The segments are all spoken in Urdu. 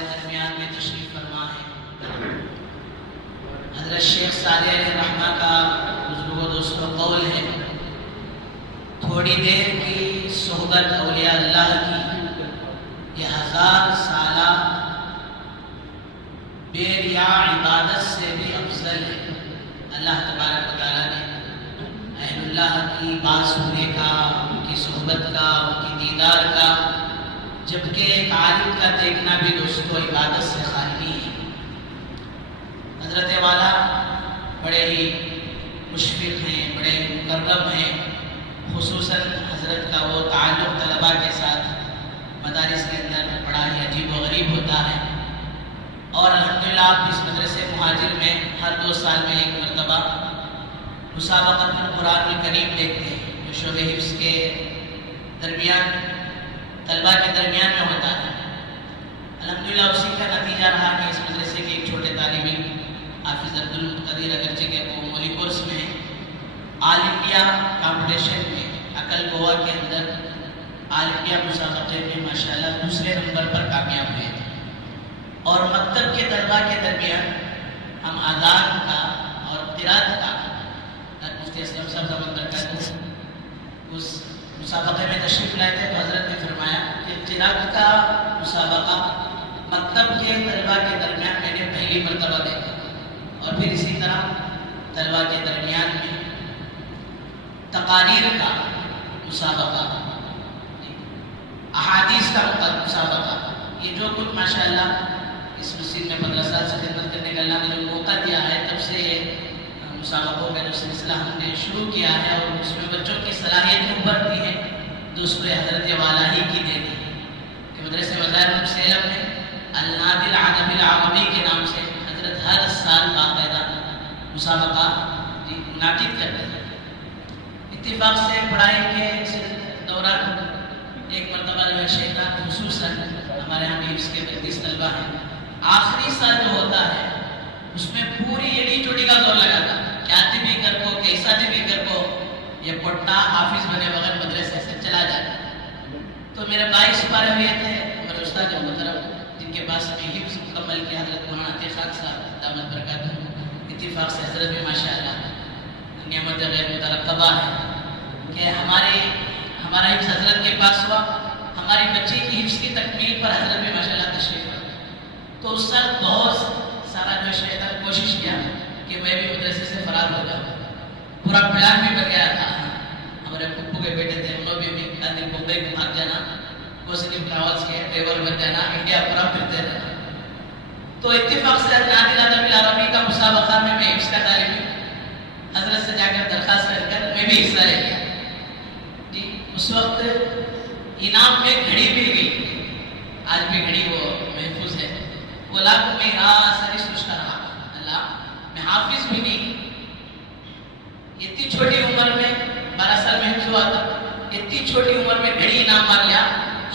ہمارے درمیان میں تشریف فرما ہے۔ حضرت شیخ صالح علیہ رحمہ کا بزرگوں دوستوں قول ہے، تھوڑی دیر کی صحبت اولیاء اللہ کی یہ 1000 سالہ بے ریا عبادت سے بھی افضل ہے۔ اللہ تبارک و تعالیٰ نے اہل اللہ کی بات سننے کا، ان کی صحبت کا، ان کی دیدار کا، جبکہ ایک عالم کا دیکھنا بھی دوستو عبادت سے خالی ہے۔ حضرت والا بڑے ہی مشفق ہیں، بڑے مکرم ہیں، خصوصاً حضرت کا وہ تعلق طلباء کے ساتھ مدارس کے اندر بڑا ہی عجیب و غریب ہوتا ہے، اور الحمدللہ آپ اس مدرسے مہاجر میں ہر 2 سال میں ایک مرتبہ مسابقۃ القرآن الکریم دیکھتے ہیں، جو شعبہ حفظ کے درمیان طلباء کے درمیان میں ہوتا ہے۔ الحمدللہ اسی کا نتیجہ رہا کہ اس مدرسے کے ایک چھوٹے طالب علم حافظ عبدالمقتدر، اگرچہ کہ وہ مولی کورس میں آل انڈیا کمپٹیشن میں عقل گوا کے اندر آل انڈیا مسابقے میں ماشاءاللہ دوسرے نمبر پر کامیاب ہوئے تھے، اور مکتب کے طلباء کے درمیان ہم اذان کا اور قرات کا مفتی اسلم صاحب دامت برکاتہ اس مسابقے میں تشریف لائے تھے، تو حضرت نے فرمایا کہ قرات کا مسابقہ مکتب کے طلباء کے درمیان میں نے پہلی مرتبہ دیکھا، اور پھر اسی طرح طلباء کے درمیان میں تقاریر کا مسابقہ، احادیث کا مسابقہ، یہ جو کچھ ماشاءاللہ اس مسجد میں 15 سال سے خدمت کرنے کا اللہ نے جو موقع دیا ہے، تب سے یہ مسابقوں کا جو سلسلہ ہم نے شروع کیا ہے، اور اس میں بچوں کی صلاحیت ابھرتی ہے، دوستو حضرت والا ہی کی دین ہے کہ مدرسہ مظاہر المسلم نے النادل العدم العربی کے نام سے حضرت ہر سال باقاعدہ مسابقہ منعقد کرتے ہیں۔ اتفاق سے پڑھائی کے دوران ایک مرتبہ جو ہے شیطان خصوصاً ہمارے یہاں حفظ کے 32 طلبہ ہیں، آخری سال جو ہوتا ہے اس میں پوری ایڑی چوٹی کا زور لگا تھا، کیا بھی کر کو، کیسا بھی کر کو یہ پٹا حافظ بنے بغیر مدرسے سے چلا جاتا۔ تو میرے 22 پارے ہوئے تھے، میرے استاد جو محترم جن کے پاس میں حفظ مکمل کیا، حضرت مولانا عتیق خان صاحب دامت برکاتہ، اتفاق سے حضرت بھی ماشاءاللہ نعمت غیر مترقبہ ہے کہ ہمارا حفظ حضرت کے پاس ہوا، ہماری بچی کی حفظ کی تکمیل پر حضرت بھی ماشاءاللہ تشریف رکھا۔ تو اس سال بہت سارا جو شیطان کوشش کیا کہ میں بھی مدرسے سے فرار ہو جاؤں، پورا پلان بھی بن گیا تھا۔ ہمارے پھپھو کے بیٹے تھے، انہوں بھی دن ممبئی کو بھاگ جانا، پوزیٹیو ٹریولز کے ڈرائیور بن جانا، انڈیا پورا پھرتے رہنا۔ تو اتفاق سے نادل ادب العربی کا مسابقہ میں حفظ کا طالب ہوں، حضرت سے جا کر درخواست کر میں بھی حصہ لے لیا جی۔ اس وقت انعام میں گھڑی مل گئی، آج بھی گھڑی وہ محفوظ ہے۔ بولا کہ میرا سر سوچ کر رہا اللہ، میں حافظ بھی نہیں، اتنی چھوٹی عمر میں 12 سال میں حفظ ہوا تھا، اتنی چھوٹی عمر میں گھڑی انعام مار لیا،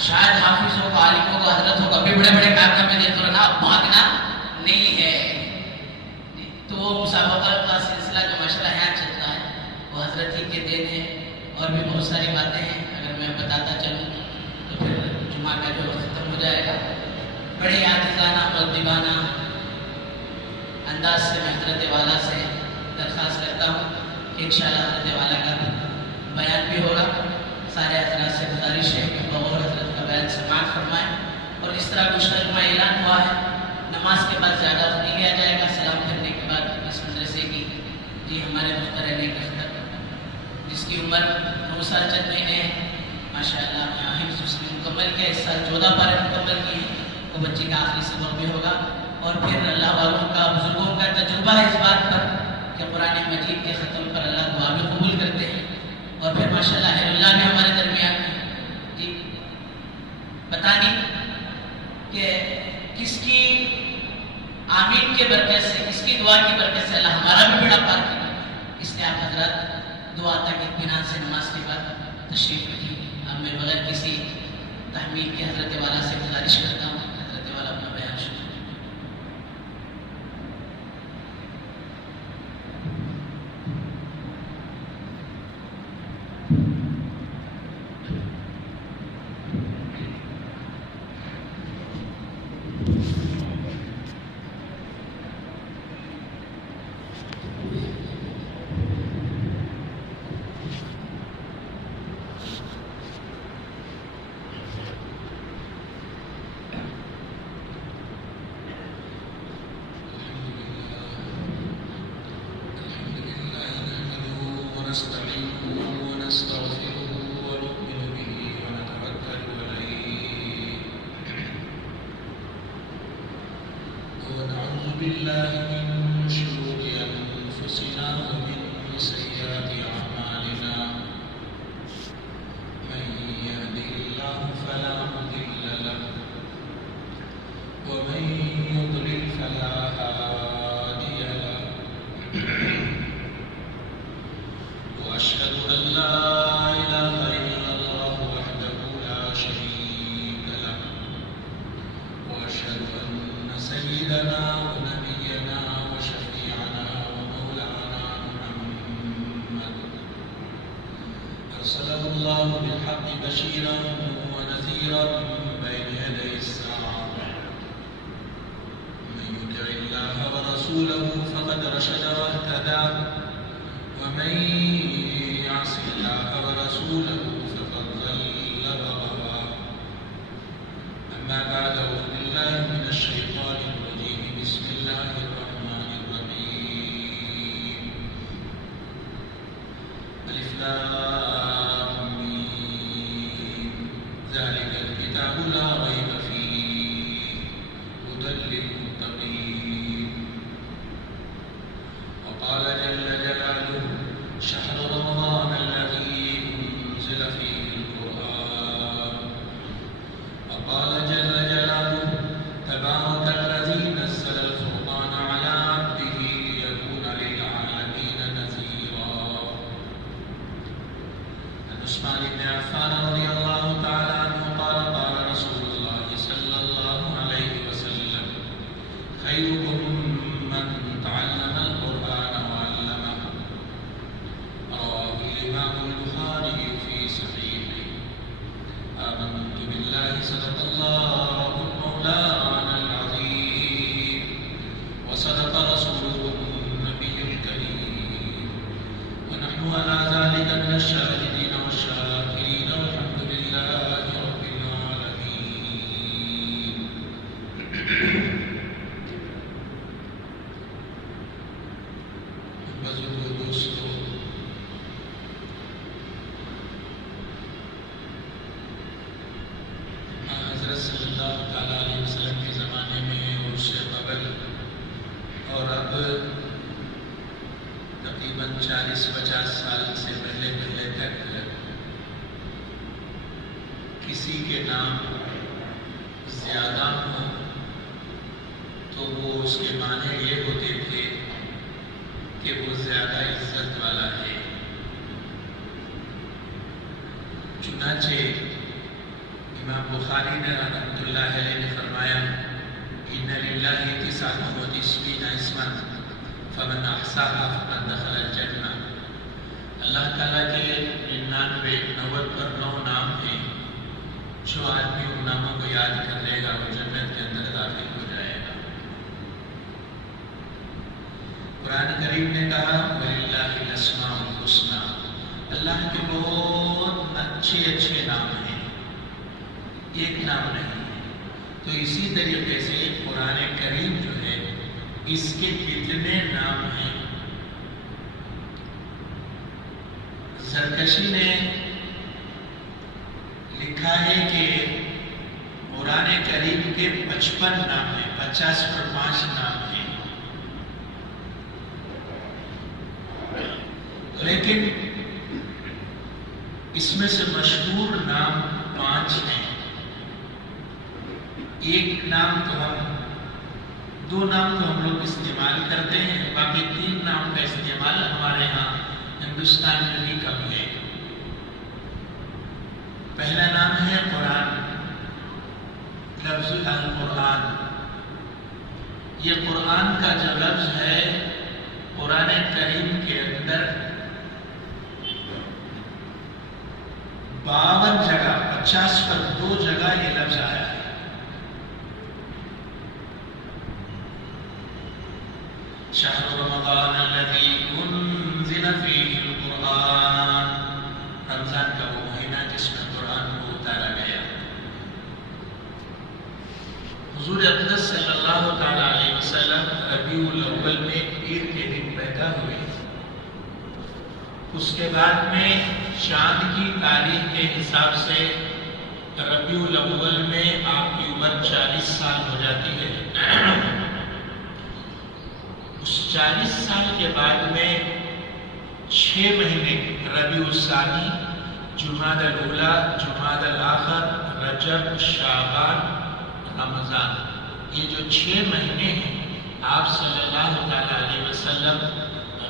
شاید حافظوں کو، عالموں کو، حضرتوں کو بھی بڑے بڑے کارنامے دیتے رہنا، بھاگنا نہیں ہے۔ تو وہ مسابقہ کا سلسلہ جو ماشاءاللہ یہاں چلتا ہے وہ حضرت ہی کے دین ہے، اور بھی بہت ساری باتیں ہیں، اگر میں بتاتا چلوں تو پھر جمعہ کا جو ختم ہو جائے گا۔ بڑے عاجزانہ مؤدبانہ انداز سے میں حضرت والا سے درخواست کرتا ہوں کہ انشاءاللہ حضرت والا کا بیان بھی ہوگا۔ سارے حضرات سے گزارش ہے کہ بغور حضرت کا بیان سماعت فرمائیں، اور اس طرح گزشتہ جمعہ اعلان ہوا ہے نماز کے بعد زیادہ نہیں لیا جائے گا، سلام پھرنے کے بعد اس مدرسے کی جی ہمارے محترم نے جس کی عمر 9 سال چند مہینے ہے، ماشاءاللہ یہاں حفظ اس نے مکمل کیا، اس سال 14 پارے مکمل کیے ہیں، وہ بچے کا آخری سبق بھی ہوگا۔ اور پھر اللہ والوں کا، بزرگوں کا تجربہ ہے اس بات پر کہ قرآن مجید کے ختم پر اللہ دعا بھی قبول کرتے ہیں، اور پھر ماشاءاللہ اہل اللہ نے ہمارے درمیان میں جی پتہ نہیں کہ کس کی آمین کے برکت سے، کس کی دعا کی برکت سے اللہ ہمارا بھی بیڑا پار کرے، اس لیے آپ حضرات دعا تک اطمینان سے نماز کے بعد تشریف رکھیے۔ اب میں بغیر کسی تحمیل کے حضرت والا سے گزارش کرتا ہوں، حضرت والا اپنا بیان شروع۔ زرکشی نے لکھا ہے کہ قرآن کریم کے 55 نام ہیں، 50 پر 5 نام ہیں، لیکن اس میں سے مشہور نام 5 ہیں۔ ایک نام تو دو نام تو ہم لوگ استعمال کرتے ہیں، باقی 3 نام کا استعمال ہمارے ہاں ہندوستان میں بھی کم ہے۔ پہلا نام ہے قرآن، لفظ القرآن۔ یہ قرآن کا جو لفظ ہے قرآن کریم کے اندر 52 جگہ، 50 پر 2 جگہ یہ لفظ آیا ہے۔ حضور اقدس صلی اللہ تعالیٰ علیہ وسلم ربیع الاول میں پیر کے دن پیدا ہوئے. اس کے بعد میں چاند کی تاریخ کے حساب سے ربیع الاول میں آپ کی عمر 40 سال ہو جاتی ہے. اس 40 سال کے بعد میں 6 مہینے ربیع الثانی، جمادی الاولیٰ، جمادی الاخر، رجب، شعبان، رمضان، یہ جو 6 مہینے ہیں آپ صلی اللہ تعالیٰ علیہ وسلم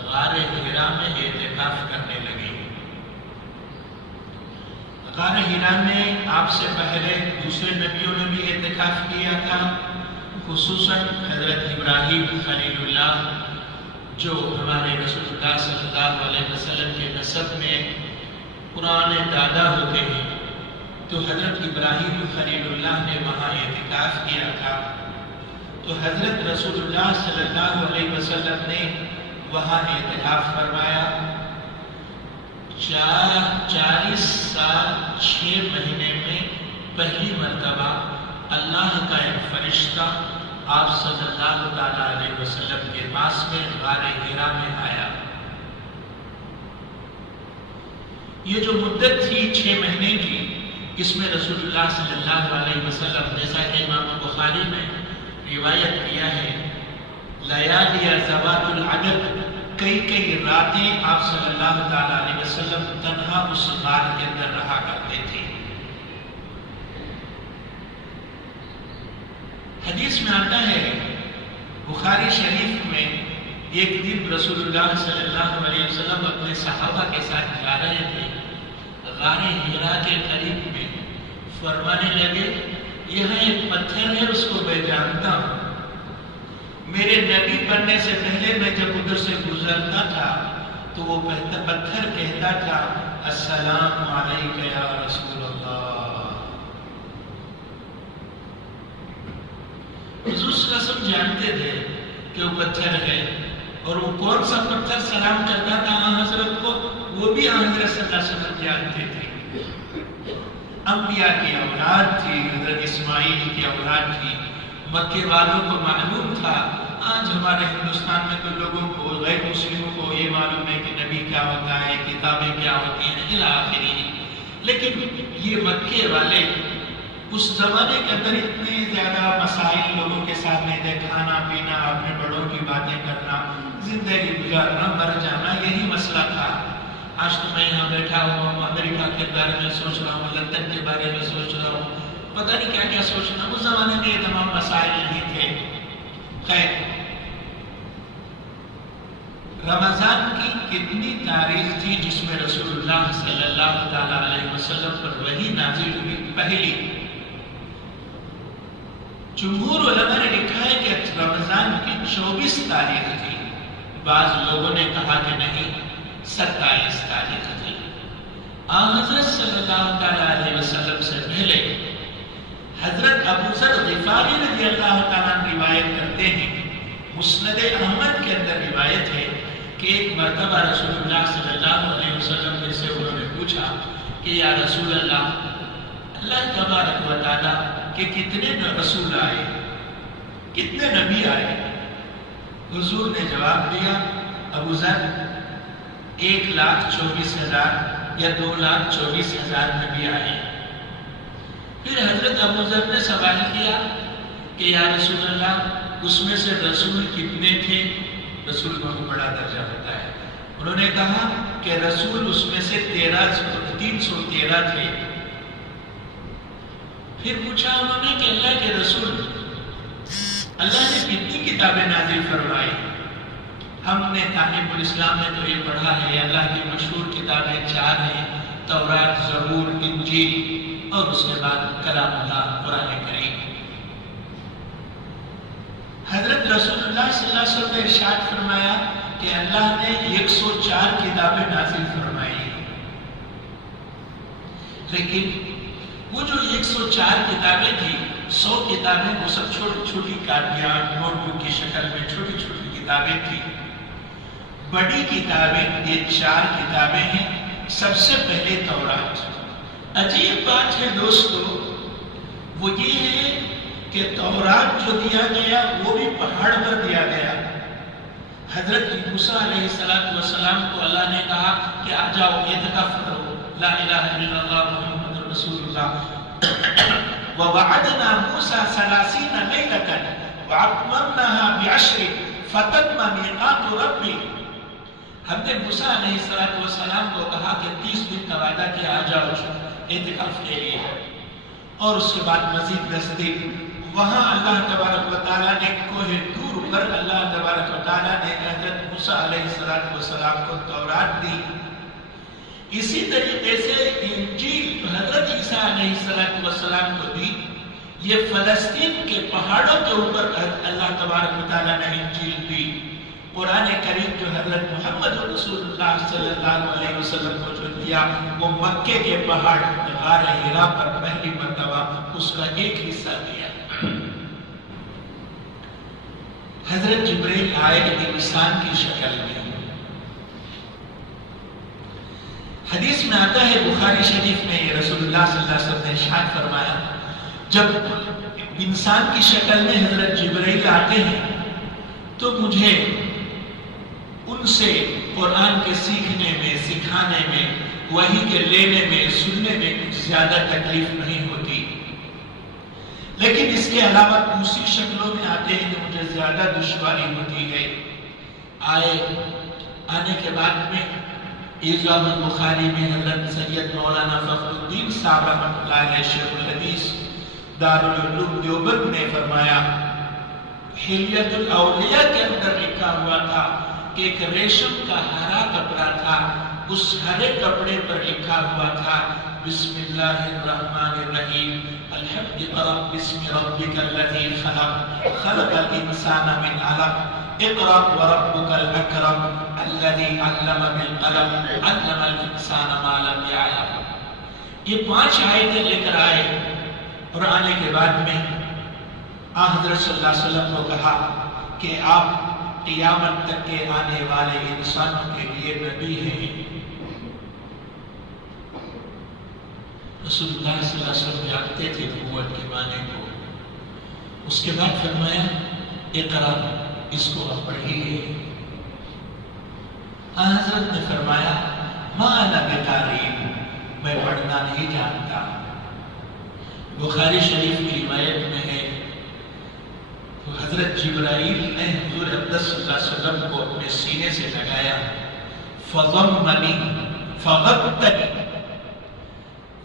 غار حرا میں اعتکاف کرنے لگے. غار حرا میں آپ سے پہلے دوسرے نبیوں نے بھی اعتکاف کیا تھا، خصوصاً حضرت ابراہیم خلیل اللہ جو ہمارے رسول اللہ صلی اللہ علیہ وسلم کے نسب میں پرانے دادا ہوتے ہیں. تو حضرت ابراہیم خلیل اللہ نے وہاں اعتکاف کیا تھا. تو حضرت رسول اللہ صلی اللہ علیہ وسلم نے وہاں اعتکاف فرمایا. 40 سال 6 مہینے میں پہلی مرتبہ اللہ کا ایک فرشتہ آپ صلی اللہ تعالیٰ علیہ وسلم کے پاس میں غار حرا میں آیا. یہ جو مدت تھی 6 مہینے کی، اس میں رسول اللہ صلی اللہ علیہ وسلم جیسا کہ امام بخاری نے روایت کیا ہے، لیالی ذوات العدد، کئی راتیں آپ صلی اللہ تعالیٰ علیہ وسلم تنہا اس غار کے اندر رہا کرتے تھے. حدیث میں آتا ہے بخاری شریف میں، ایک دن رسول اللہ صلی اللہ علیہ وسلم اپنے صحابہ کے ساتھ جا رہے تھے غار حرا کے قریب میں. فرمانے لگے یہاں ایک پتھر ہے، اس کو میں جانتا ہوں. میرے نبی بننے سے پہلے میں جب ادھر سے گزرتا تھا تو وہ پتھر کہتا تھا السلام علیک یا رسول اللہ. حضور صلی اللہ علیہ وسلم جانتے تھے کہ وہ پتھر ہے، اور وہ کون سا پتھر سلام کرتا تھا حضرت کو، وہ بھی حضرت صلی اللہ علیہ وسلم جانتے تھے. انبیاء کی اولاد تھی، حضرت اسماعیل کی اولاد تھی. مکے والوں کو معلوم تھا. آج ہمارے ہندوستان میں تو لوگوں کو، غیر مسلموں کو یہ معلوم ہے کہ نبی کیا ہوتا ہے، کتابیں کیا ہوتی ہیں الی آخری. لیکن یہ مکے والے اس زمانے کے اندر اتنے زیادہ مسائل لوگوں کے سامنے تھے، کھانا پینا، اپنے بڑوں کی باتیں کرنا، زندگی گزارنا، مر جانا، یہی مسئلہ تھا. آج تو میں یہاں بیٹھا ہوں، امریکہ کے بارے میں سوچ رہا ہوں، لندن کے بارے میں سوچ رہا ہوں، پتہ نہیں کیا کیا سوچ رہا ہوں. اس زمانے میں یہ تمام مسائل نہیں تھے. خیر، رمضان کی کتنی تاریخ تھی جس میں رسول اللہ صلی اللہ تعالیٰ علیہ وسلم پر وحی نازل ہوئی؟ پہلی جمہور علماء نے لکھا ہے کہ رمضان کی 24 تاریخ تھی. بعض لوگوں نے کہا کہ نہیں، 27 تاریخ تھی. حضرت صلی اللہ تعالیٰ علیہ وسلم سے پہلے حضرت ابو ذر غفاری رضی اللہ تعالیٰ روایت کرتے ہیں، مسند احمد کے اندر روایت ہے کہ ایک مرتبہ رسول اللہ صلی اللہ علیہ وسلم سے انہوں نے پوچھا کہ یا رسول اللہ، اللہ تبارک و تعالیٰ کہ کتنے رسول آئے، کتنے نبی آئے؟ حضور نے جواب دیا، ابو ذر 1,24,000 یا 2,24,000 نبی آئے. پھر حضرت ابو ذر نے سوال کیا کہ یا رسول اللہ اس میں سے رسول کتنے تھے؟ رسول کو بڑا درجہ ہوتا ہے. انہوں نے کہا کہ رسول اس میں سے 313 تھے. پھر پوچھا انہوں نے کہ اللہ کے رسول، اللہ نے کتنی کتابیں نازل فرمائی؟ ہم نے تعلیم الاسلام میں تو یہ پڑھا ہے اللہ کی مشہور کتابیں 4 ہیں، تورات، زبور، انجیل، اور اس کے بعد کلام اللہ قرآن کریم. حضرت رسول اللہ صلی اللہ علیہ وسلم نے ارشاد فرمایا کہ اللہ نے 104 کتابیں نازل فرمائی. لیکن وہ جو 104 کتابیں تھیں، 100 کتابیں وہ سب چھوٹی چھوٹی کاپیاں، نوٹ بک کی شکل میں چھوٹی چھوٹی کتابیں تھیں. بڑی کتابیں یہ 4 کتابیں ہیں. سب سے پہلے تورات. عجیب بات ہے دوستو، وہ یہ ہے کہ تورات جو دیا گیا وہ بھی پہاڑ پر دیا گیا. حضرت موسیٰ علیہ السلام کو اللہ نے کہا کہ آ جاؤ اعتکاف کرو، لا الہ الا اللہ محمد رسول اللہ. وَوَعَدْنَا مُوسَى 30 لَيْلَةً وَأَتْمَمْنَاهَا بِعَشْرٍ فَتَمَّ مِيقَاتُ رَبِّهِ. ہم نے موسیٰ علیہ السلام کو کہا کہ 30 دن کا وعدہ کیا، آ جاؤ اعتکاف کے لیے. اور اس کے بعد مزید 10 دن وہاں اللہ تبارک و تعالیٰ نے کوہ طور پر اللہ تبارک و تعالیٰ نے حضرت موسیٰ علیہ السلام کو تورات دی. اسی طریقے سے انجیل حضرت عیسیٰ علیہ السلام کو دی. یہ فلسطین کے پہاڑوں کے اوپر اللہ تبارک و تعالیٰ نے انجیل دی. قرآن کریم جو حضرت محمد رسول اللہ صلی اللہ علیہ وسلم کو جو دیا وہ مکے کے پہاڑ غار حرا پر پہلی مرتبہ اس کا ایک حصہ دیا. حضرت جبرائیل آئے انسان کی شکل میں. حدیث میں آتا ہے بخاری شریف میں یہ رسول اللہ صلی اللہ علیہ وسلم نے ارشاد فرمایا جب انسان کی شکل میں حضرت جبرائیل آتے ہیں تو مجھے ان سے قرآن کے سیکھنے میں، سکھانے میں، وحی کے لینے میں، سننے میں کچھ زیادہ تکلیف نہیں ہوتی. لیکن اس کے علاوہ دوسری شکلوں میں آتے ہیں کہ مجھے زیادہ دشواری ہوتی ہے. آنے کے بعد میں ایضاح البخاری میں حضرت سید مولانا فخر الدین صاحب رحمۃ اللہ علیہ شیخ الحدیث دارالعلوم دیوبند نے فرمایا حلیت الاولیاء کے اندر لکھا ہوا تھا کہ ایک ریشم کا ہرا کپڑا تھا، اس ہرے کپڑے پر لکھا ہوا تھا بسم اللہ الرحمن الرحیم اقرأ بسم ربک الذی خلق خلق الانسان من علق اقرأ وربک الاکرم الذی علم بالقلم علم الانسان ما لم یعلم. یہ 5 آیتیں لے کر آئے اور آنے کے بعد میں حضرت صلی اللہ علیہ وسلم کو کہا کہ آپ قیامت تک کے آنے والے انسانوں کے لیے نبی ہیں. رسول اللہ صلی اللہ علیہ وسلم جانتے تھے نبوت کے معنی کو. اس کے بعد فرمایا اقرا، اس کو آپ پڑھیے. حضرت نے فرمایا ما انا بقاری، میں پڑھنا نہیں جانتا. بخاری شریف کی روایت میں ہے حضرت جبرائیل نے حضور اقدس صلی اللہ علیہ وسلم کو اپنے سینے سے لگایا فضمنی فغطنی.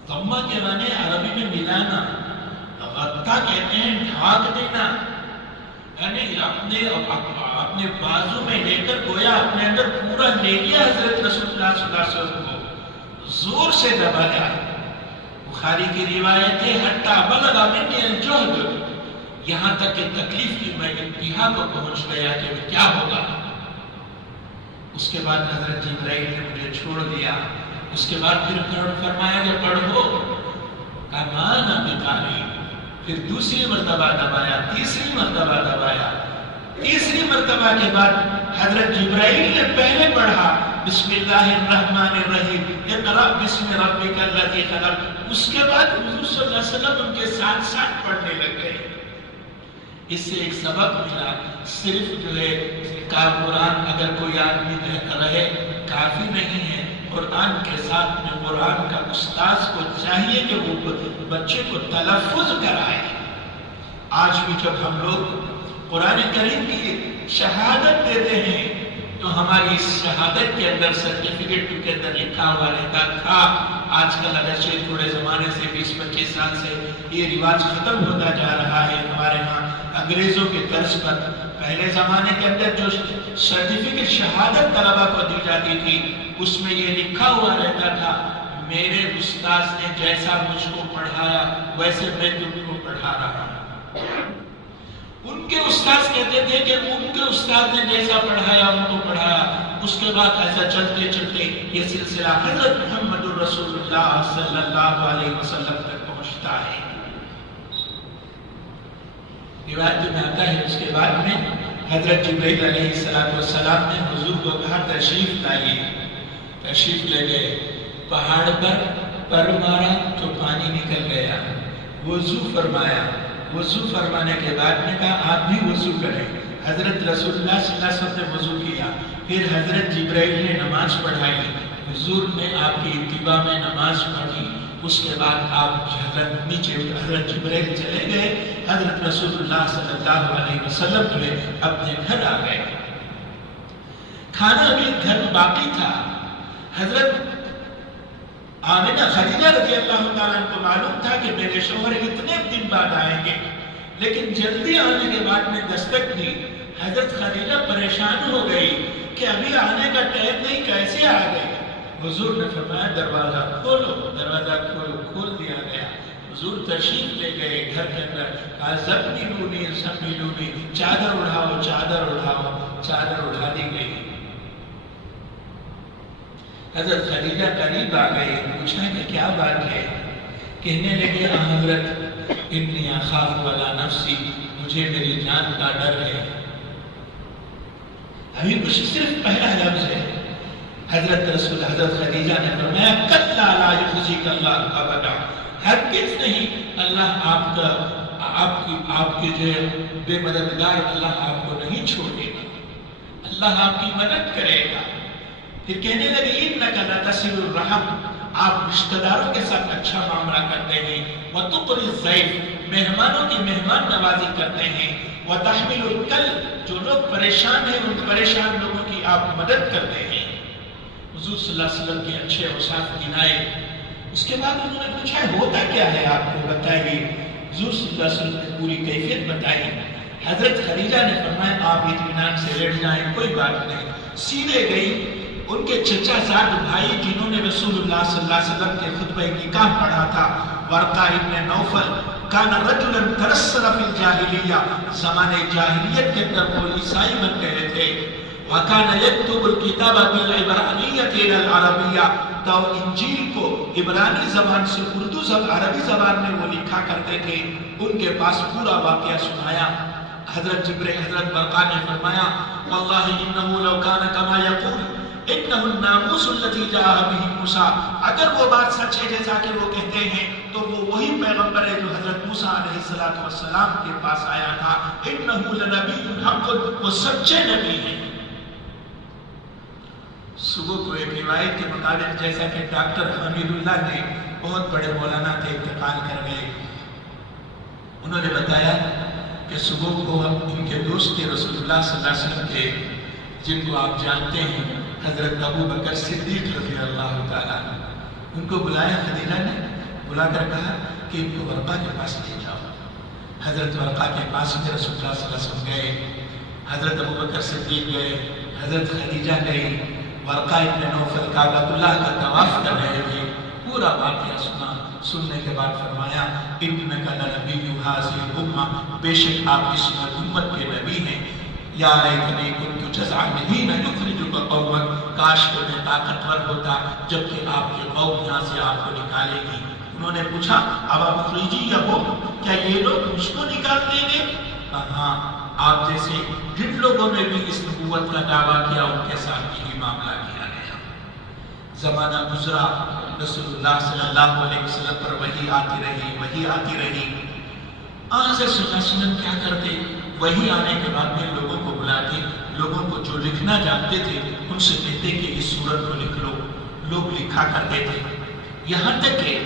ضمہ کے معنی عربی میں ملانا، غطا کہتے ہیں ڈھانک دینا، یعنی اپنے بازو میں لے کر گویا اپنے اندر پورا لے لیا حضرت رسول اللہ صلی اللہ علیہ وسلم کو، زور سے دبایا. بخاری کی روایت ہے حتی بلغ منی الجہد، یہاں تک کہ تکلیف کی میں انتہا کو پہنچ گیا کہ کیا ہوگا. اس کے بعد حضرت جبرائیل نے مجھے چھوڑ دیا. اس کے بعد پھر فرمایا کہ پڑھو، کہا ما انا بقاری. پھر دوسری مرتبہ دبایا، تیسری مرتبہ دبایا. تیسری مرتبہ کے بعد حضرت جبرائیل نے پہلے پڑھا بسم اللہ الرحمن الرحیم اقرأ بسم ربک الذی خلق. اس کے بعد حضور صلی اللہ علیہ وسلم ان کے ساتھ ساتھ پڑھنے لگ گئے. اس سے ایک سبق ملا، صرف جو ہے قرآن اگر کوئی آدمی رہے کافی نہیں ہے. قرآن کے ساتھ میں قرآن کا استاذ کو چاہیے کہ وہ بچے کو تلفظ کرائے. آج بھی جب ہم لوگ قرآن کریم کی شہادت دیتے ہیں تو ہماری اس شہادت کے اندر سرٹیفکیٹ کے اندر لکھا ہوا رہتا تھا. آج کل اگرچہ تھوڑے زمانے سے 20-25 سال سے یہ رواج ختم ہوتا جا رہا ہے ہمارے ہاں انگریزوں کے طرز پر. پہلے زمانے کے اندر جو سرٹیفکیٹ شہادت طلبہ کو دی جاتی تھی اس میں یہ لکھا ہوا رہتا تھا میرے استاذ نے جیسا مجھ کو پڑھایا ویسے میں تم کو پڑھا رہا ہوں. ان کے استاذ کہتے تھے کہ ان کے استاذ نے جیسا پڑھایا ان کو پڑھایا. اس کے بعد ایسا چلتے چلتے یہ سلسلہ حضرت محمد رسول اللہ صلی اللہ علیہ وسلم تک پہنچتا ہے. روایت میں آتا ہے اس کے بعد میں حضرت جبرائیل علیہ السلام نے حضور کو کہا تشریف لائیے. تشریف لے گئے. پہاڑ پر مارا تو پانی نکل گیا. وضو فرمایا. وضو فرمانے کے بعد نے کہا آپ بھی وضو کریں. حضرت رسول اللہ صلی اللہ علیہ وسلم نے وضو کیا. پھر حضرت جبرائیل نے نماز پڑھائی. حضور نے آپ کی اتباع میں نماز پڑھی. اس کے بعد آپ حضرت نیچے حضرت جبرائیل چلے گئے. حضرت رسول اللہ صلی اللہ علیہ وسلم جو ہے اپنے گھر آ گئے. کھانا بھی گھر میں باقی تھا. حضرت آمنہ خدیجہ رضی اللہ تعالیٰ کو معلوم تھا کہ میرے شوہر اتنے دن بعد آئیں گے، لیکن جلدی آنے کے بعد میں دستک دی. حضرت خدیجہ پریشان ہو گئی کہ ابھی آنے کا ٹائم نہیں، کیسے آ گئے. حضور نے فرمایا دروازہ کھولو. دروازہ کھول دیا گیا. حضور تشریف لے گئے گھر کے اندر. کہا زملونی زملونی، چادر اڑھاؤ چادر اڑھاؤ. چادر اڑھا دی گئی. حضرت خدیجہ قریب آ گئی. پوچھا کہ کیا بات ہے. کہنے لگے حضرت انی اخاف علی نفسی، مجھے میری جان کا ڈر ہے. ابھی کچھ صرف پہلا لفظ ہے. حضرت خدیجہ نے فرمایا کلا لا یخزیک اللہ ابدا، ہرگز نہیں اللہ آپ کے جو بے مددگار اللہ آپ کو نہیں چھوڑے گا، اللہ آپ کی مدد کرے گا. پھر کہنے لگے انک لتصل الرحم، آپ رشتہ داروں کے ساتھ اچھا معاملہ کرتے ہیں. وتقری الضیف، مہمانوں کی مہمان نوازی کرتے ہیں. وتحمل الکل، جو لوگ پریشان ہیں ان پریشان لوگوں کی آپ مدد کرتے ہیں. حضور صلی اللہ علیہ وسلم کے اچھے اوصاف گنائے. اس کے بعد انہوں نے پوچھا ہوتا کیا ہے آپ کو بتائیے. حضور صلی اللہ علیہ وسلم نے پوری کیفیت بتائی. حضرت خدیجہ نے فرمایا آپ اطمینان سے لیٹ جائیں، کوئی بات نہیں. سیدھے گئی. ان کے چچا زاد بھائی جنہوں نے رسول اللہ صلی اللہ علیہ وسلم کے خطبہ نکاح پڑھا تھا، ورقہ ابن نوفل، کان رجلا ترسل فی الجاہلیہ، زمانے جاہلیت کے اندر وہ عیسائی بن گئے تھے. وَكَانَ يَكْتُبُ الْكِتَابَ بِالْعِبْرَانِيَّةِ إِلَى الْعَرَبِيَّةِ، تو انجیل کو عبرانی زبان سے اردو عربی زبان میں وہ لکھا کرتے تھے. ان کے پاس پورا واقعہ سنایا. حضرت برقہ نے فرمایا واللہ انہو لو کان کما یقول انہو الناموس الذی جاء بہ موسیٰ، اگر وہ بات سچ ہے جیسا کہ وہ کہتے ہیں تو وہ وہی پیغمبر ہے جو حضرت موسیٰ علیہ السلام کے پاس آیا تھا. انہو لنبی حق، وہ سچے نبی ہیں. صبح کو ایک روایت کے مطابق جیسا کہ ڈاکٹر حمید اللہ نے، بہت بڑے مولانا تھے، انتقال کر گئے. انہوں نے بتایا کہ صبح کو ان کے دوست تھے رسول اللہ صلی اللہ علیہ وسلم کے، جن کو آپ جانتے ہیں حضرت ابو بکر صدیق رضی اللہ تعالیٰ. ان کو بلایا خدیجہ نے، بلا کر کہا کہ ان کو ورقہ کے پاس لے جاؤ. حضرت ورقہ کے پاس رسول اللہ صلی اللہ علیہ وسلم گئے. حضرت ابو بکر صدیق گئے، حضرت خدیجہ گئی. ورقہ ابن نوفل کعبۃ اللہ کا طواف کر رہے تھے. پورا واقعہ سنا. سننے کے بعد فرمایا انک لنبی ھذہ الامہ، بے شک آپ اس امت کے نبی ہیں. یا لیتنی کنت جزعا حین یخرجک قومک، کاش کہ میں طاقتور ہوتا جبکہ آپ کے قوم یہاں سے آپ کو نکالے گی. انہوں نے پوچھا اب مخرجی یا ہو، کیا یہ لوگ مجھ کو نکال دیں گے؟ ہاں، آپ جیسے جن لوگوں نے بھی اس نبوت کا دعویٰ کیا ان کے ساتھ یہی معاملہ کیا گیا. زمانہ گزرا، رسول اللہ صلی اللہ علیہ وسلم پر وحی آتی رہی، وحی آتی رہی. حضرت صلی اللہ علیہ وسلم کیا کرتے؟ وحی آنے کے بعد میں لوگوں کو بلاتے، لوگوں کو جو لکھنا جانتے تھے ان سے کہتے کہ اس سورت کو لکھ لو. لوگ لکھا کرتے تھے. یہاں تک کہ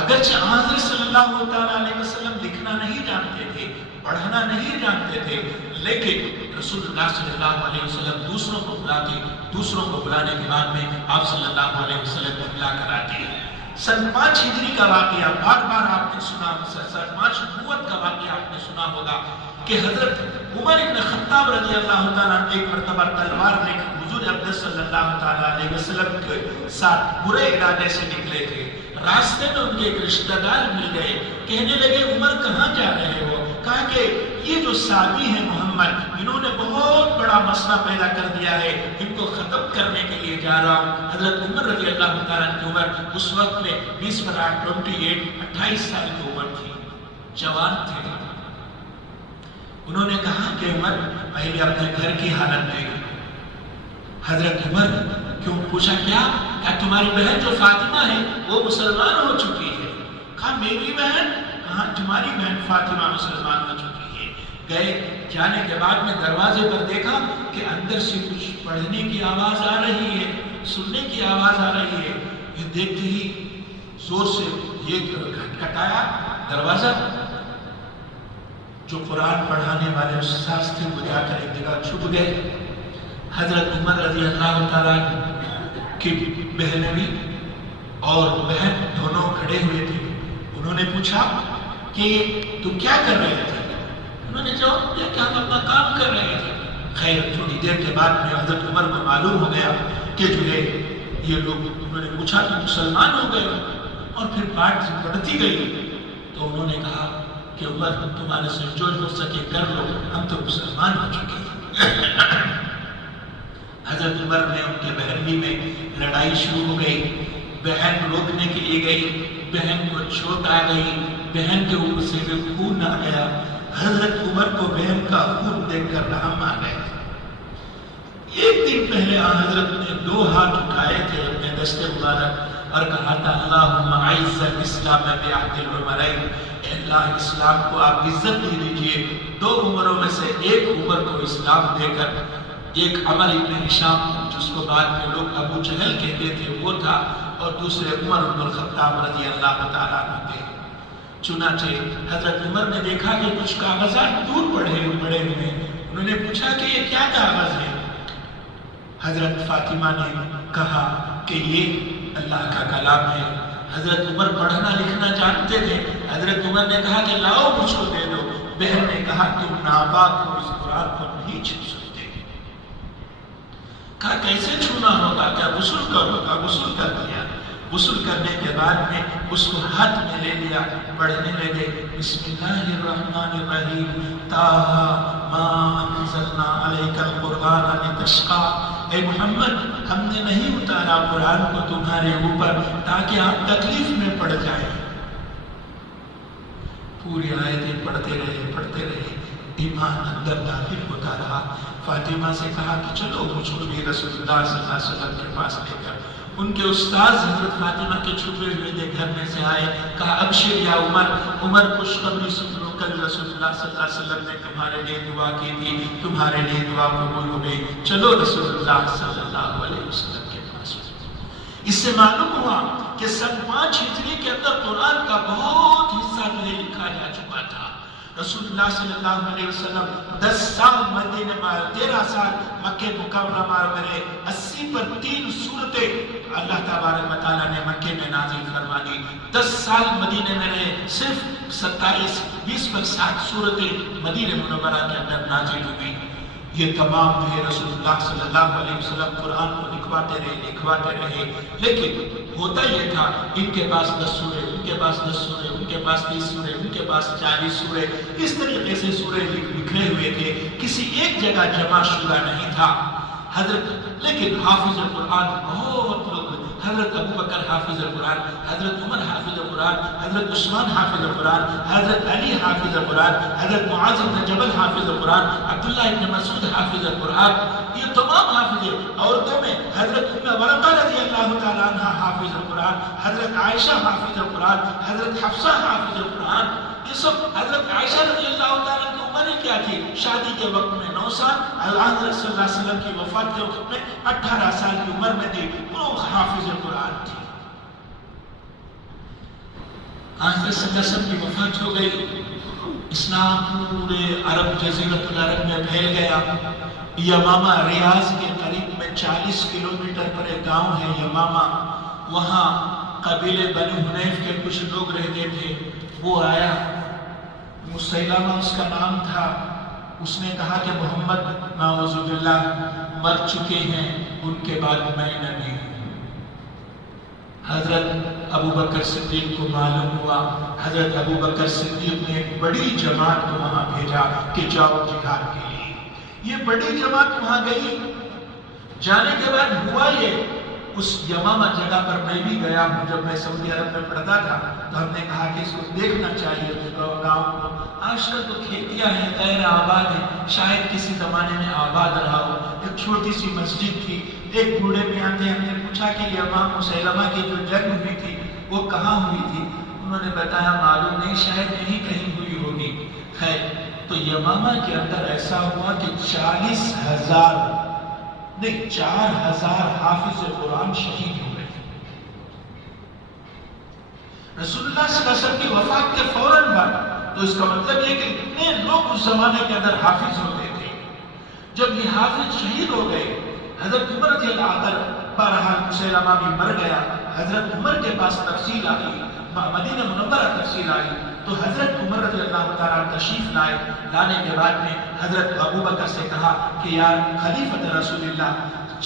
اگرچہ حضرت صلی اللہ علیہ وسلم لکھنا نہیں جانتے تھے، پڑھنا نہیں جانتے تھے، لیکن رسول اللہ صلی اللہ علیہ وسلم دوسروں کو بلاتے. دوسروں کو بلانے کے بعد میں آپ صلی اللہ علیہ وسلم کو بلا کر آتے. سن 5 ہجری کا واقعہ بار بار آپ نے سنا. سن 5 نبوت کا واقعہ آپ نے سنا ہوگا کہ حضرت عمر بن خطاب رضی اللہ تعالیٰ ایک مرتبہ تلوار لے کر حضور اقدس صلی اللہ تعالیٰ علیہ وسلم کے ساتھ برے ارادے سے نکلے تھے. راستے میں ان کے ایک رشتہ دار مل گئے. کہنے لگے عمر کہاں جا رہے ہو؟ کہا کہ یہ جو صحابی ہیں محمد، انہوں نے بہت بڑا مسئلہ پیدا کر دیا ہے، ان کو ختم کرنے کے لیے جا رہا ہوں. حضرت عمر رضی اللہ تعالیٰ کی عمر اس وقت میں 28 سال کی عمر تھی، جوان تھے. انہوں نے کہا کہ عمر پہلے اپنے گھر کی حالت دیکھ. حضرت عمر کیوں؟ پوچھا کیا؟ کہا تمہاری بہن جو فاطمہ ہے وہ مسلمان ہو چکی ہے. کہا میری بہن؟ ہاں تمہاری بہن فاطمہ مسلمان ہو چکی ہے۔ گئے، جانے کے بعد میں دروازے پر دیکھا کہ اندر سے کچھ پڑھنے کی آواز آ رہی ہے، سننے کی آواز آ رہی ہے۔ یہ دیکھتے ہی زور سے یہ کھٹکھٹایا دروازہ۔ جو قرآن پڑھانے والے استاذ تھے وہ جا کر ایک جگہ چھپ گئے۔ حضرت عمر رضی اللہ تعالیٰ کی بہنوی اور بہن دونوں کھڑے ہوئے تھے۔ انہوں نے پوچھا کہ تم کیا کر رہے تھے؟ انہوں نے جواب دیا کہ ہم اپنا کام کر رہے تھے۔ خیر تھوڑی دیر کے بعد میں حضرت عمر کو معلوم ہو گیا کہ جو ہے یہ لوگ، انہوں نے پوچھا کہ مسلمان ہو گئے ہو، اور پھر بات بڑھتی گئی تو انہوں نے کہا کہ عمر تمہارے سے جو ہو سکے کر لو، ہم تو مسلمان ہو چکے ہیں۔ حضرت عمر نے ان کے بہنوی میں لڑائی شروع ہو گئی، بہن روکنے کے لیے گئی، بہن کو چوٹ آ گئی، بہن کے اوپر سے بھی خون آ گیا۔ حضرت عمر کو بہن کا خون دیکھ کر رحم آ گیا۔ ایک دن پہلے حضرت نے 2 ہاتھ اٹھائے تھے اپنے دست مبارک اور کہا تھا اللہم اعز الاسلام بعہد العمرین، اے اللہ اسلام کو آپ عزت دے دیجئے 2 عمروں میں سے ایک عمر کو اسلام دے کر۔ ایک عمر ابن ہشام جس کو بعد میں لوگ ابو جہل کہتے تھے وہ تھا، اور دوسرے عمر بن الخطاب رضی اللہ تعالیٰ عنہ تھے۔ چنانچہ حضرت عمر نے دیکھا کہ کچھ کاغذات دور پڑے ہوئے، انہوں نے پوچھا کہ یہ کیا کاغذ ہے؟ حضرت فاطمہ نے کہا کہ یہ اللہ کا کلام ہے۔ حضرت عمر پڑھنا لکھنا جانتے تھے۔ حضرت عمر نے کہا کہ لاؤ مجھ کو دے دو۔ بہن نے کہا تم ناپاک ہو، اس قرآن کو نہیں چھو سکتے۔ کہا کیسے چھونا ہوگا؟ کیا غسل کرو گا؟ غسل کر دیا۔ غسل کرنے کے بعد میں اس کو ہاتھ میں لے لیا، پڑھنے لگے بسم اللہ الرحمن الرحیم طٰہٰ ما انزلنا علیک القرآن لتشقیٰ، اے محمد ہم نے نہیں اتارا قرآن کو تمہارے اوپر تاکہ آپ تکلیف میں پڑ جائیں۔ پوری آیتیں پڑھتے رہے، ایمان اندر داخل ہوتا رہا۔ فاطمہ سے کہا کہ چلو مجھ کو بھی رسول اللہ صلی اللہ علیہ وسلم کے پاس لے کر۔ ان کے استاذ حضرت فاطمہ کے چھپے ہوئے تھے، گھر میں سے آئے، کہا ابشر یا عمر، عمر خوشخبری سن لو، کل رسول اللہ صلی اللہ علیہ وسلم نے تمہارے لیے دعا کی تھی، تمہارے لیے دعا قبول ہو گئی، چلو رسول اللہ صلی اللہ علیہ وسلم کے پاس۔ اس سے معلوم ہوا کہ سن 5 ہجری کے اندر قرآن کا بہت حصہ جو ہے لکھا جا چکا تھا۔ رسول اللہ صلی اللہ علیہ وسلم 10 سال مدینہ میں، 13 سال مکہ مکرمہ میں رہے، 80 پر 3 سورتیں اللہ تبارک و تعالیٰ نے مکہ میں نازل فرما دی۔ 10 سال مدینہ میں رہے، صرف 20 پر 7 سورتیں مدینہ منورہ کے اندر نازل ہوئی۔ یہ تمام جو ہے رسول اللہ صلی اللہ علیہ وسلم قرآن کو لکھواتے رہے، لیکن ہوتا یہ تھا ان کے پاس 10 سورے، ان کے پاس 10 سورے، ان کے پاس 30 سورے، ان کے پاس 40 سورے، اس طریقے سے سورے بکھرے ہوئے تھے، کسی ایک جگہ جمع شدہ نہیں تھا۔ لیکن حافظ قرآن بہت لوگ، حضرت ابو بکر حافظ قرآن، حضرت عمر حافظ قرآن، حضرت عثمان حافظ قرآن، حضرت علی حافظ قرآن، حضرت معاذ بن جبل حافظ قرآن، عبداللہ ابن مسعود حافظ قرآن، یہ تمام حافظ ہیں۔ عورتوں میں حضرت ام ورقہ رضی اللہ تعالیٰ عنہ حافظ قرآن، حضرت عائشہ حافظ قرآن، حضرت حفصہ حافظ قرآن، یہ سب۔ حضرت عائشہ رضی اللہ تعالیٰ کی عمر کیا تھی؟ شادی کے وقت میں 9 سال، حضرت صلی اللہ علیہ وسلم کی وفات کے وقت میں 18 سال کی عمر میں تھی، وہ حافظ قرآن تھی۔ حضرت صلی اللہ علیہ وسلم کی وفات ہو گئی، اسلام پورے عرب جزیرۃ العرب میں پھیل گیا۔ یمامہ ریاض کے قریب میں 40 کلومیٹر پر ایک گاؤں ہے یمامہ، وہاں قبیلے بنی حنیف کے کچھ لوگ رہتے تھے۔ وہ آیا، مسیلمہ اس کا نام تھا، اس نے کہا کہ محمد نعوذ باللہ مر چکے ہیں، ان کے بعد میں نبی ہوں۔ حضرت ابو بکر صدیق کو معلوم ہوا، حضرت ابو بکر صدیق نے ایک بڑی جماعت کو وہاں بھیجا کہ جاؤ جہاد کے لیے۔ یہ بڑی جماعت وہاں گئی، جانے کے بعد ہوا یہ، اس یمامہ جگہ پر میں بھی گیا ہوں، جب میں سعودی عرب میں پڑھتا تھا تو ہم نے کہا کہ اس کو دیکھنا چاہیے گاؤں کو۔ آج کل تو کھیتیاں ہیں، غیر آباد ہیں، شاید کسی زمانے میں آباد رہا ہو۔ ایک چھوٹی سی مسجد تھی، ایک بوڑھے میاں تھے، ہم نے پوچھا کہ امام مسیلمہ کی جو جنگ ہوئی تھی وہ کہاں ہوئی تھی؟ انہوں نے بتایا معلوم نہیں، شاید یہی کہیں ہوئی ہوگی. ہے تو یمامہ کے اندر ایسا ہوا کہ 40,000 نہیں 4,000 حافظ قرآن شہید ہو گئے. رسول اللہ صلی اللہ علیہ وسلم کی وفات کے فوراً بعد. تو اس کا مطلب یہ کہ اتنے لوگ اس زمانے کے اندر حافظ ہوتے تھے. جب یہ حافظ شہید ہو گئے، حضرت عمر رضی اللہ عنہ، بہرحال مسیلمہ بھی مر گیا، حضرت عمر کے پاس تفصیل آئی، مدینہ منورہ تفصیل آئی، تو حضرت عمر رضی اللہ تعالیٰ تشریف لائے. لانے کے بعد میں حضرت ابو بکر سے کہا کہ یار خلیفۃ رسول اللہ،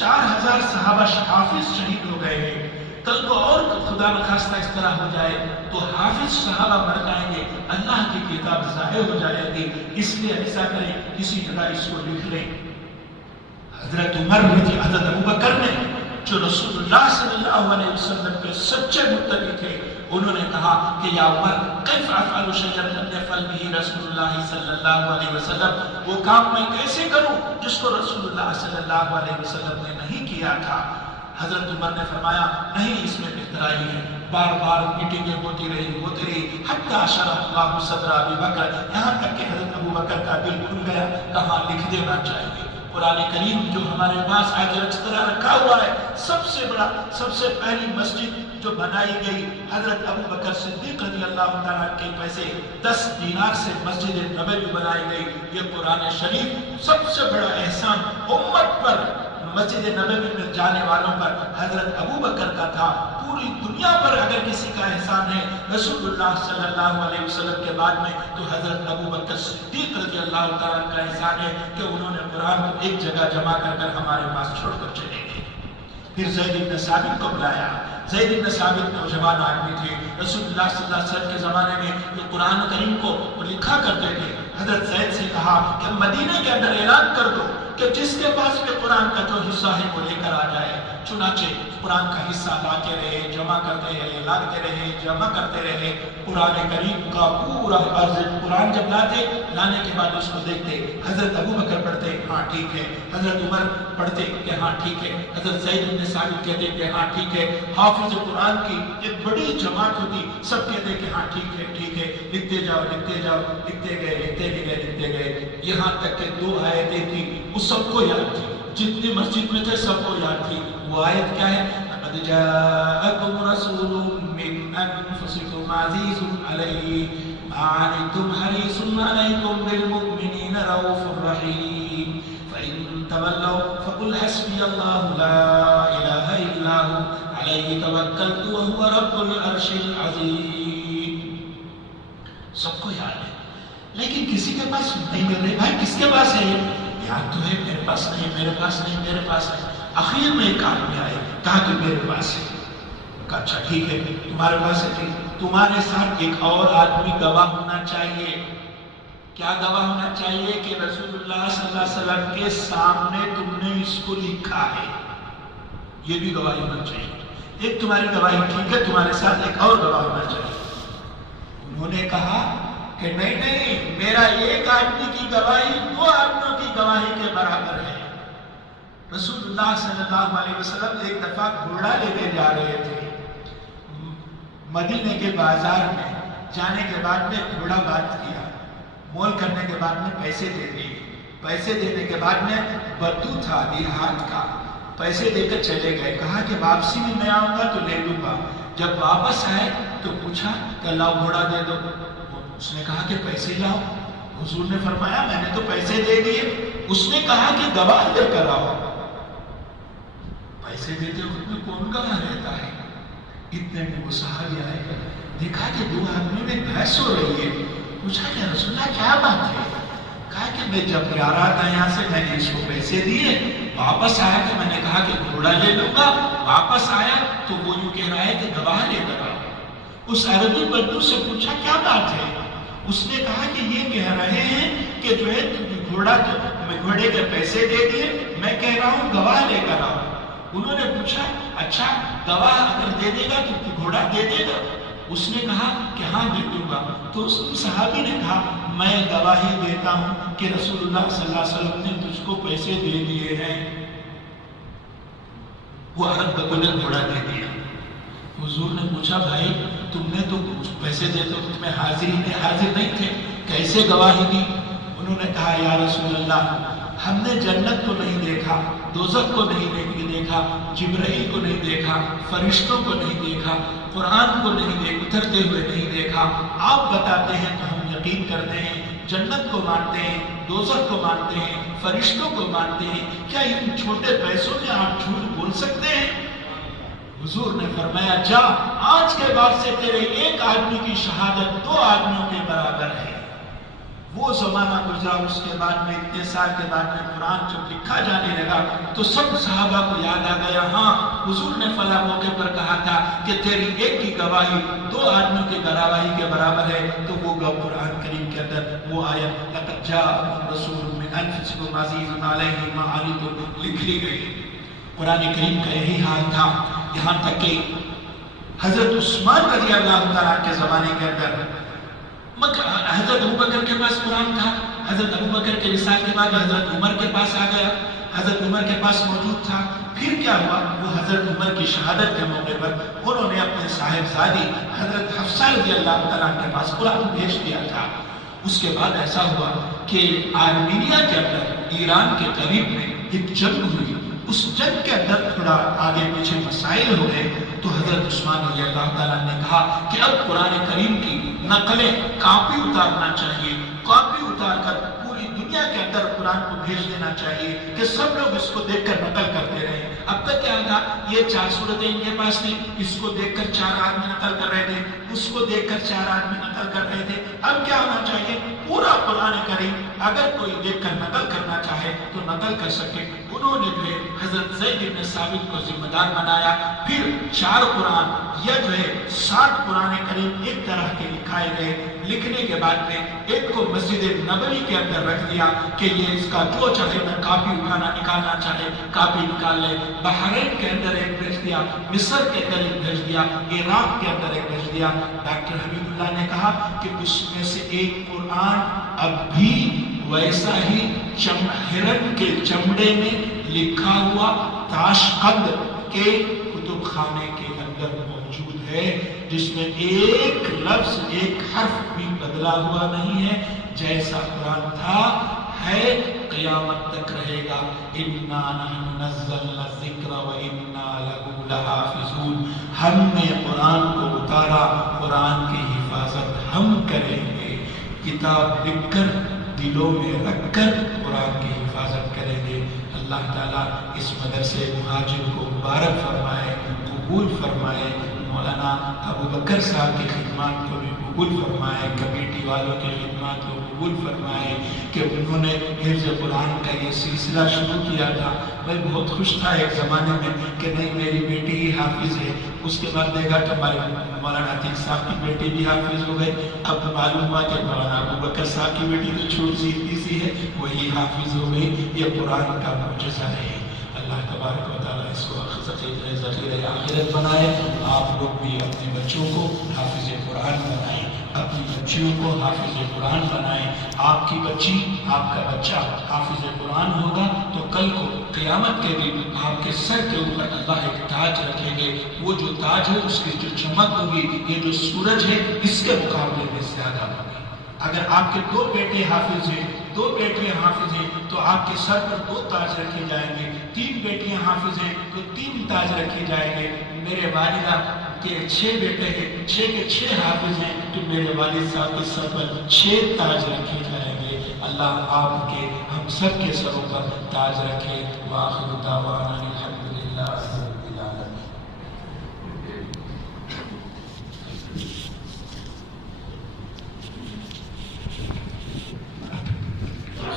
4,000 صحابہ حافظ شہید ہو گئے ہیں، کل کو اور خدا نخواستہ اس طرح ہو جائے تو حافظ صحابہ مر جائیں گے، اللہ کی کتاب ضائع ہو جائے گی، اس لیے ایسا کریں کسی جگہ اس کو لکھ لیں. حضرت ابو بکر نے جو رسول اللہ صلی اللہ علیہ وسلم کے سچے متبع تھے، انہوں نے کہا کہ یا عمر کیف افعل شیئا لم یفعل به رسول اللہ صلی اللہ علیہ وسلم، وہ کام میں کیسے کروں جس کو رسول اللہ صلی اللہ علیہ وسلم نے نہیں کیا تھا. حضرت عمر نے فرمایا نہیں، اس میں بہترائی ہے. بار بار میٹنگیں ہوتی رہی حتی شرح اللہ صدر ابی بکر، یہاں تک کہ حضرت ابو بکر کا دل کھل گیا، کہاں لکھ دینا چاہیے. قرآن کریم جو ہمارے پاس آج رجسٹرا رکھا ہوا ہے، سب سے بڑا، سب سے پہلی مسجد جو بنائی گئی حضرت ابو بکر صدیق رضی اللہ تعالیٰ کے پیسے 10 دینار سے مسجد نبوی بنائی گئی. یہ قرآن شریف سب سے بڑا احسان امت پر، مسجد نبوی میں جانے والوں پر حضرت ابو بکر کا تھا. پوری دنیا پر اگر کسی کا احسان ہے رسول اللہ صلی اللہ علیہ وسلم کے بعد میں تو حضرت ابو بکر صدیق رضی اللہ تعالیٰ کا احسان ہے کہ انہوں نے قرآن کو ایک جگہ جمع کر کر ہمارے پاس چھوڑ کر چلے گئے. پھر زید بن ثابت کو بلایا. زید بن ثابت نوجوان آدمی تھے، رسول اللہ صلی اللہ علیہ وسلم کے زمانے میں جو قرآن کریم کو لکھا کرتے تھے. حضرت زید سے کہا کہ مدینہ کے اندر اعلان کر دو کہ جس کے پاس بھی قرآن کا جو حصہ ہے وہ لے کر آ جائے. چنانچہ قرآن کا حصہ لاتے رہے، جمع کرتے رہے، لاتے رہے، جمع کرتے رہے. قرآن کریم کا پورا قرآن جب لانے کے بعد اس کو دیکھتے، حضرت ابو بکر پڑھتے ہاں ٹھیک ہے، حضرت عمر پڑھتے کہ ہاں ٹھیک ہے، حضرت زید بن ثابت کہتے کہ ہاں ٹھیک ہے. حافظ قرآن کی ایک بڑی جماعت ہوتی، سب کہتے کہ ہاں ٹھیک ہے ٹھیک ہے، لکھتے جاؤ لکھتے جاؤ، لکھتے گئے. یہاں تک کہ 2 آیتیں تھیں وہ سب کو یاد تھی، جتنے مسجد میں تھے سب کو یاد تھی. وہ آیت کیا ہے؟ لقد جاءکم رسول من انفسکم عزیز علیہ ما عنتم حریص علیکم بالمؤمنین رؤوف رحیم فإن تولوا فقل حسبی اللہ لا الہ الا هو علیہ توکلت وهو رب العرش العظیم. سب کو یاد ہے لیکن کسی کے پاس نہیں مل رہے. بھائی کس کے پاس ہے؟ یاد تو ہے، میرے پاس نہیں، میرے پاس نہیں، میرے پاس ہے. آخر میں ایک آدمی آئے، کہا کہ میرے پاس ہے. کہا اچھا ٹھیک ہے تمہارے پاس ہے، تمہارے ساتھ ایک اور آدمی گواہ ہونا چاہیے. کیا گواہ ہونا چاہیے؟ کہ رسول اللہ صلی اللہ علیہ وسلم کے سامنے تم نے اس کو لکھا ہے. یہ بھی گواہی ہونا چاہیے. ایک تمہاری گواہی ٹھیک ہے، تمہارے ساتھ ایک اور گواہ ہونا چاہیے. انہوں نے کہا کہ نہیں، میرا ایک آدمی کی گواہی 2 آدمیوں کی گواہی کے برابر ہے. رسول اللہ صلی اللہ علیہ وسلم ایک دفعہ گھوڑا لینے جا رہے تھے. مدینے کے بازار میں جانے کے بعد میں گھوڑا بات کیا، مول کرنے کے بعد میں پیسے دے دیے. پیسے دینے کے بعد میں بدو تھا دیہات کا، پیسے دے کر چلے گئے. کہا کہ واپسی میں میں آؤں گا تو لے لوں گا. جب واپس آئے تو پوچھا کہ لاؤ گھوڑا دے دو. اس نے کہا کہ پیسے لاؤ. حضور نے فرمایا میں نے تو پیسے دے دیے. اس نے کہا کہ گواہ لے کر آؤ. پیسے دیتے خود میں کون گواہ رہتا ہے؟ اتنے میں وہ صحابی آئے، دیکھا کہ 2 آدمیوں میں بحث ہو رہی ہے. پوچھا کہ رسول اللہ کیا بات ہے؟ کہا کہ میں جب جا رہا تھا یہاں سے میں نے اس کو پیسے دیے، واپس آیا تو میں نے کہا کہ گھوڑا لے لوں گا. واپس آیا تو وہ یوں کہہ رہا ہے کہ گواہ لے کر آؤ. اس عربی بدو سے پوچھا کیا بات ہے؟ اس نے کہا کہ یہ کہہ رہے ہیں کہ جو ہے گھوڑے کے پیسے دے دیے، میں کہہ رہا ہوں گواہ لے کر آؤ. انہوں نے پوچھا اچھا گواہ اگر دے دے گا تو گھوڑا دے دے گا؟ اس نے کہا کہ ہاں دے دوں گا. تو اس صحابی نے کہا میں گواہی دیتا ہوں کہ رسول اللہ صلی اللہ علیہ وسلم نے تجھ کو پیسے دے دیے ہیں. وہ عرب بدو نے گھوڑا دے دیا. حضور نے پوچھا بھائی تم نے تو پیسے دیتے وقت میں حاضر نہیں تھے، کیسے گواہی دی؟ انہوں نے کہا یا رسول اللہ ہم نے جنت کو نہیں دیکھا، دوزخ کو نہیں دیکھا، جبرائیل کو نہیں دیکھا، فرشتوں کو نہیں دیکھا، قرآن کو اترتے ہوئے نہیں دیکھا، آپ بتاتے ہیں تو ہم یقین کرتے ہیں، جنت کو مانتے ہیں، دوزخ کو مانتے ہیں، فرشتوں کو مانتے ہیں، کیا ان چھوٹے پیسوں میں آپ جھوٹ بول سکتے ہیں؟ حضور نے فرمایا جا، آج کے بعد سے تیرے ایک آدمی کی شہادت 2 آدمیوں کے برابر ہے۔ وہ زمانہ گزرا، اس کے بعد میں اتنے سال کے بعد میں قرآن جب لکھا جانے لگا تو سب صحابہ کو یاد آ گیا، ہاں حضور نے فلاں موقع پر کہا تھا کہ تیری ایک کی گواہی 2 آدمیوں کی گواہی کے برابر ہے، تو وہ قرآن کریم کے اندر وہ آیت لقد جاءکم رسول من انفسکم عزیز علیہ ما عنتم لکھ لی گئی۔ قرآن کریم کا یہی حال تھا، یہاں تک کہ حضرت عثمان رضی اللہ تعالیٰ کے زمانے کے اندر حضرت ابوبکر کے پاس قرآن تھا، حضرت ابوبکر کے وصال کے بعد حضرت عمر کے پاس آ گیا، حضرت عمر کے پاس موجود تھا۔ پھر کیا ہوا؟ وہ حضرت عمر کی شہادت کے موقع پر انہوں نے اپنے صاحبزادی حضرت حفصہ رضی اللہ تعالیٰ کے پاس قرآن بھیج دیا تھا۔ اس کے بعد ایسا ہوا کہ آرمینیا کے اندر ایران کے قریب میں ایک جنگ ہوئی، اس جنگ کے اندر تھوڑا آگے پیچھے مسائل ہو گئے، تو حضرت عثمان رضی اللہ تعالیٰ نے کہا کہ اب قرآن کریم کی نقلیں کاپی اتارنا چاہیے، کاپی اتار کر پوری دنیا کے اندر قرآن کو بھیج دینا چاہیے کہ سب لوگ اس کو دیکھ کر نقل کرتے رہے۔ اب تک کیا تھا، یہ 4 صورتیں ان کے پاس تھی، اس کو دیکھ کر 4 آدمی نقل کر رہے تھے، اس کو دیکھ کر 4 آدمی نقل کر رہے تھے۔ اب کیا ہونا چاہیے، پورا قرآن کریم اگر کوئی دیکھ کر نقل کرنا چاہے تو نقل کر سکے۔ انہوں نے جو ہے حضرت زید بن ثابت کو ذمہ دار بنایا، پھر 4 قرآن یا جو ہے 60 قرآن کریم ایک طرح کے لکھائے گئے۔ لکھنے کے بعد میں ایک کو مسجد نبوی کے اندر رکھ دیا کہ یہ اس کا جو چاہے نہ کاپی اٹھانا نکالنا چاہے کاپی نکال لے۔ بحرین کے اندر ایک بھیج دیا، مصر کے اندر ایک بھیج دیا، عراق کے اندر ایک بھیج دیا۔ ڈاکٹر حبیب اللہ نے کہا کہ اس میں سے ایک قرآن اب بھی ویسا ہی ہرن کے چمڑے میں لکھا ہوا تاشقند کے کتب خانے کے اندر موجود ہے، جس میں ایک لفظ ایک حرف بھی بدلا ہوا نہیں ہے، جیسا قرآن تھا ہے قیامت تک رہے گا۔ اِنَّا نَحْنُ نَزَّلْنَا الذِّكْرَ وَإِنَّا لَهُ لَحَافِظُونَ، ہم نے قرآن کو اتارا، قرآن کی حفاظت ہم کریں گے۔ کتاب لکھ کر دلوں میں رکھ کر قرآن کی حفاظت کریں گے۔ اللہ تعالیٰ اس مدرسے مہاجر کو مبارک فرمائے، قبول فرمائے، مولانا ابوبکر صاحب کی خدمات کو بھی قبول فرمائے، کمیٹی والوں کی خدمات کو قبول فرمائے کہ انہوں نے حفظ قرآن کا یہ سلسلہ شروع کیا تھا۔ میں بہت خوش تھا ایک زمانے میں کہ نہیں میری بیٹی ہی حافظ ہے، اس کے بعد دیکھا کہ ہمارے مولانا عتیق صاحب کی بیٹی بھی حافظ ہو گئی، اب معلوم ہوا کہ مولانا ابوبکر صاحب کی بیٹی تو چھوٹ سی ہے وہی حافظ ہو گئی۔ یہ قرآن کا معجزہ ہے۔ اللہ تبارک و تعالیٰ اس کو ذخیرہ آخرت بنائے۔ آپ لوگ بھی اپنے بچوں کو حافظ قرآن بنائیں، اپنی بچیوں کو حافظ قرآن بنائیں۔ آپ کی بچی، آپ کا بچہ حافظ قرآن ہوگا تو کل کو قیامت کے دن آپ کے سر کے اوپر اللہ ایک تاج رکھیں گے، وہ جو تاج ہے اس کی جو چمک ہوگی یہ جو سورج ہے اس کے مقابلے میں زیادہ ہوگی۔ اگر آپ کے 2 بیٹے حافظ ہیں، 2 بیٹیاں حافظ ہیں تو آپ کے سر پر 2 تاج رکھے جائیں گے۔ 3 بیٹیاں حافظ ہیں تو 3 تاج رکھے جائیں گے۔ میرے والدہ کے 6 بیٹے ہیں، 6 کے 6 حافظ ہیں تو میرے والد صاحب کے سر پر 6 تاج رکھے جائیں گے۔ اللہ آپ کے ہم سب کے سروں پر تاج رکھے۔ وآخر دعوانا الحمدللہ۔